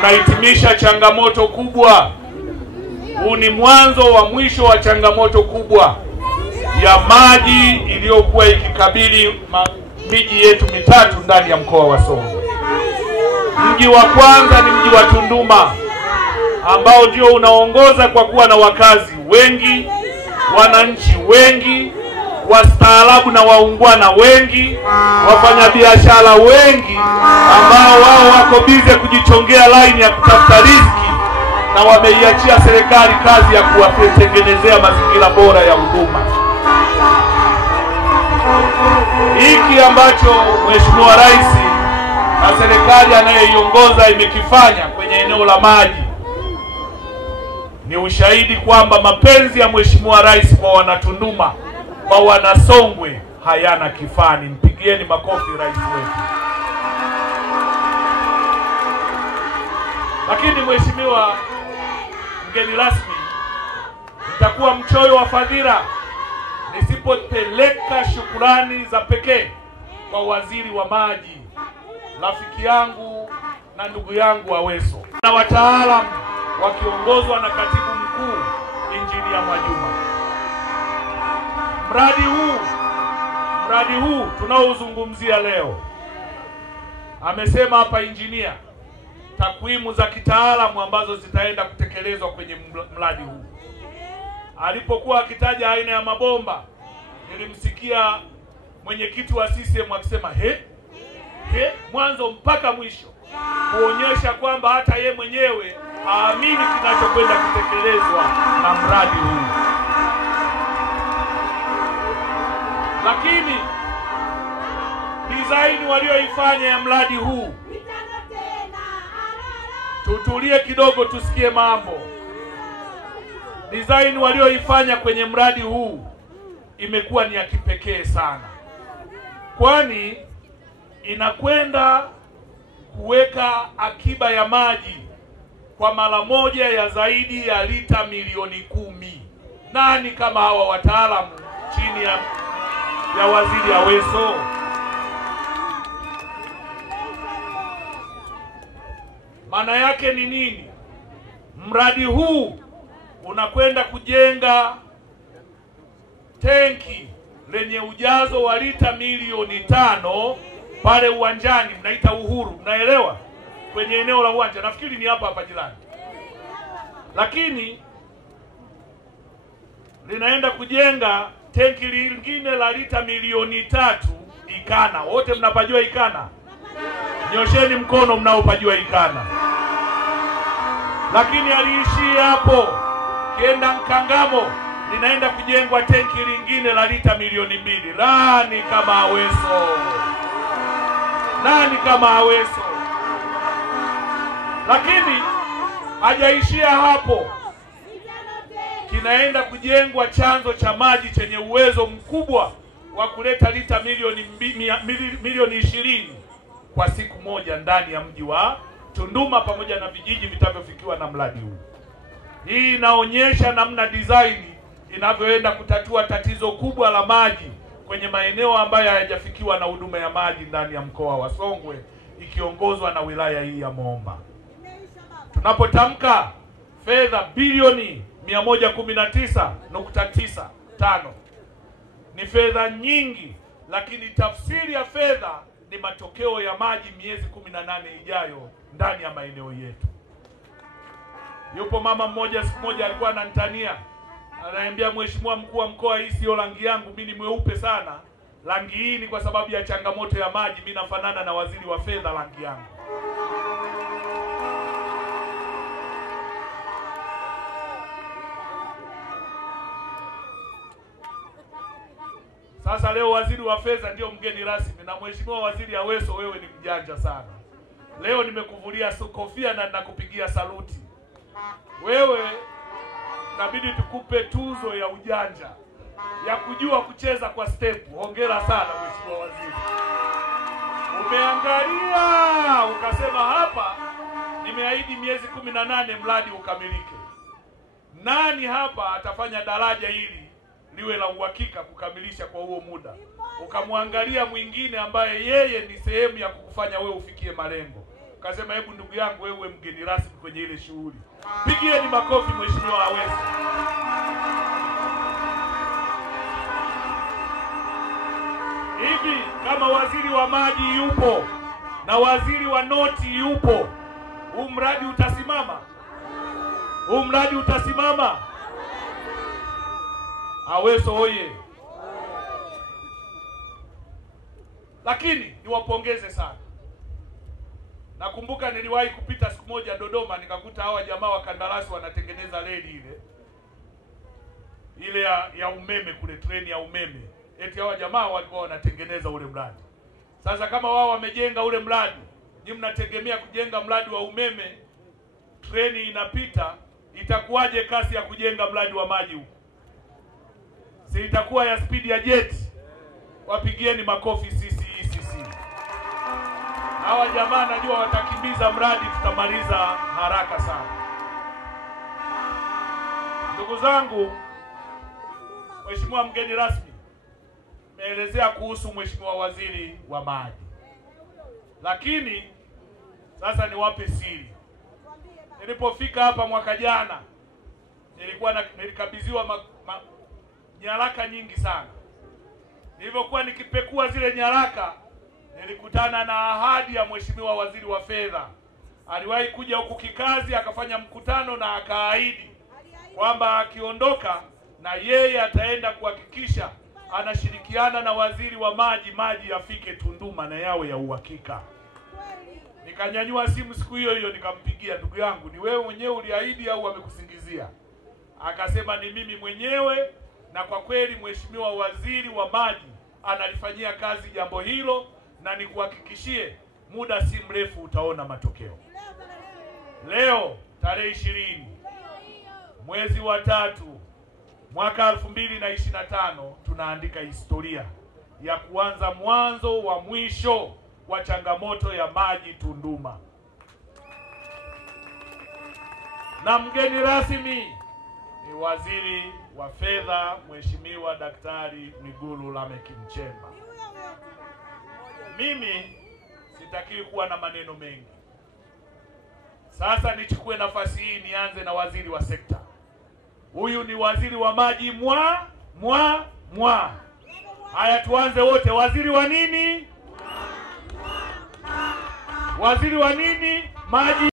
tunahitimisha changamoto kubwa. Huu ni mwanzo wa mwisho wa changamoto kubwa ya maji iliyokuwa ikikabili miji yetu mitatu ndani ya mkoa wa Songwe. Mji wa kwanza ni mji wa Tunduma ambao ndio unaongoza kwa kuwa na wakazi wengi, wananchi wengi, wastaarabu na waungwana wengi, wafanyabiashara wengi ambao wao wako bize kujichongea line ya kutafuta riziki, na wameiachia serikali kazi ya kuwatengenezea mazingira bora ya huduma. Hiki ambacho Mheshimiwa Rais na serikali anayeiongoza imekifanya kwenye eneo la maji ni ushahidi kwamba mapenzi ya Mheshimiwa Rais kwa Wanatunduma, kwa Wanasongwe hayana kifani. Mpigieni makofi rais wetu. Lakini Mheshimiwa mgeni rasmi, nitakuwa mchoyo wa fadhila nisipopeleka shukrani za pekee kwa waziri wa maji, rafiki yangu na ndugu yangu Aweso, na wataalamu wakiongozwa na katibu mkuu Injinia Mwajuma. Mradi huu tunaozungumzia leo, amesema hapa injinia takwimu za kitaalamu ambazo zitaenda kutekelezwa kwenye mradi huu. Alipokuwa akitaja aina ya mabomba, nilimsikia mwenyekiti wa CCM akisema mwanzo mpaka mwisho, kuonyesha kwamba hata ye mwenyewe haamini kinachokwenda kutekelezwa na mradi huu. Lakini design walioifanya ya mradi huu, tutulie kidogo tusikie mambo. Design walioifanya kwenye mradi huu imekuwa ni ya kipekee sana, kwani inakwenda kuweka akiba ya maji kwa mara moja ya zaidi ya lita milioni 10. Nani kama hawa wataalamu chini ya waziri Aweso? Maana yake ni nini? Mradi huu unakwenda kujenga tenki lenye ujazo wa lita milioni 5 pale uwanjani, mnaita Uhuru, mnaelewa? Kwenye eneo la uwanja, nafikiri ni hapa jirani. Lakini linaenda kujenga tenki lingine la lita milioni 3 Ikana. Wote mnapajua Ikana? Nyosheni mkono mnaopajua Ikana. Lakini aliishia hapo. Kienda Nkangamo linaenda kujengwa tenki lingine la lita milioni 2. Nani kama Aweso? Nani kama Aweso? Lakini hajaishia hapo. Kinaenda kujengwa chanzo cha maji chenye uwezo mkubwa wa kuleta lita milioni 20 kwa siku moja ndani ya mji wa Tunduma pamoja na vijiji vitavyofikiwa na mradi huu. Hii inaonyesha namna design inavyoenda kutatua tatizo kubwa la maji kwenye maeneo ambayo hayajafikiwa na huduma ya maji ndani ya mkoa wa Songwe, ikiongozwa na wilaya hii ya Momba. Tunapotamka fedha bilioni 119.95 ni fedha nyingi, lakini tafsiri ya fedha ni matokeo ya maji miezi 18 ijayo ndani ya maeneo yetu. Yupo mama mmoja siku moja alikuwa ananitania, ananiambia, Mheshimiwa mkuu wa mkoa, hii sio rangi yangu, mimi ni mweupe sana. Rangi hii ni kwa sababu ya changamoto ya maji, mimi nafanana na waziri wa fedha rangi yangu. Sasa leo waziri wa fedha ndio mgeni rasmi, na Mheshimiwa waziri Aweso, wewe ni mjanja sana. Leo nimekuvulia kofia na ninakupigia saluti. Wewe inabidi tukupe tuzo ya ujanja, ya kujua kucheza kwa step. Hongera sana Mheshimiwa waziri. Umeangalia ukasema hapa nimeahidi miezi 18 mradi ukamilike. Nani hapa atafanya daraja hili liwe la uhakika kukamilisha kwa huo muda? Ukamwangalia mwingine ambaye yeye ni sehemu ya kukufanya wewe ufikie malengo. Kasema hebu ndugu yangu wewe mgeni rasmi kwenye ile shughuli. Pigieni makofi Mheshimiwa Aweso. Hivi kama waziri wa maji yupo na waziri wa noti yupo, huu mradi utasimama? Huu mradi utasimama? Aweso hoye. Lakini niwapongeze sana. Nakumbuka niliwahi kupita siku moja Dodoma, nikakuta hawa jamaa wa kandarasi wanatengeneza reli ile ya umeme kule, treni ya umeme. Eti hawa jamaa walikuwa wanatengeneza ule mradi. Sasa kama wao wamejenga ule mradi, nyinyi mnategemea kujenga mradi wa umeme, treni inapita, itakuwaje kasi ya kujenga mradi wa maji huko? Si itakuwa ya speed ya jet? Wapigieni makofi CCECC. Hawa jamaa najua watakimbiza mradi, tutamaliza haraka sana. Ndugu zangu, Mheshimiwa mgeni rasmi, meelezea kuhusu Mheshimiwa waziri wa maji. Lakini sasa niwape siri. Nilipofika hapa mwaka jana, nilikabidhiwa nyaraka nyingi sana. Nilipokuwa nikipekua zile nyaraka, nilikutana na ahadi ya Mheshimiwa waziri wa fedha. Aliwahi kuja huku kikazi, akafanya mkutano na akaahidi kwamba akiondoka na yeye ataenda kuhakikisha anashirikiana na waziri wa maji yafike Tunduma na yawe ya uhakika. Nikanyanyua simu siku hiyo hiyo nikampigia, ndugu yangu, ni wewe mwenyewe uliahidi au wamekusingizia? Akasema ni mimi mwenyewe, na kwa kweli Mheshimiwa waziri wa maji analifanyia kazi jambo hilo, na nikuhakikishie muda si mrefu utaona matokeo. Leo tarehe 20 mwezi wa 3 mwaka 2025 tunaandika historia ya kuanza mwanzo wa mwisho wa changamoto ya maji Tunduma. Na mgeni rasmi ni waziri wa fedha Mheshimiwa Daktari Mwigulu Lameck Nchemba. Mimi sitakiwi kuwa na maneno mengi. Sasa nichukue nafasi hii nianze na waziri wa sekta. Huyu ni waziri wa maji mwa. Haya tuanze wote. Waziri wa nini? Waziri wa nini? Maji.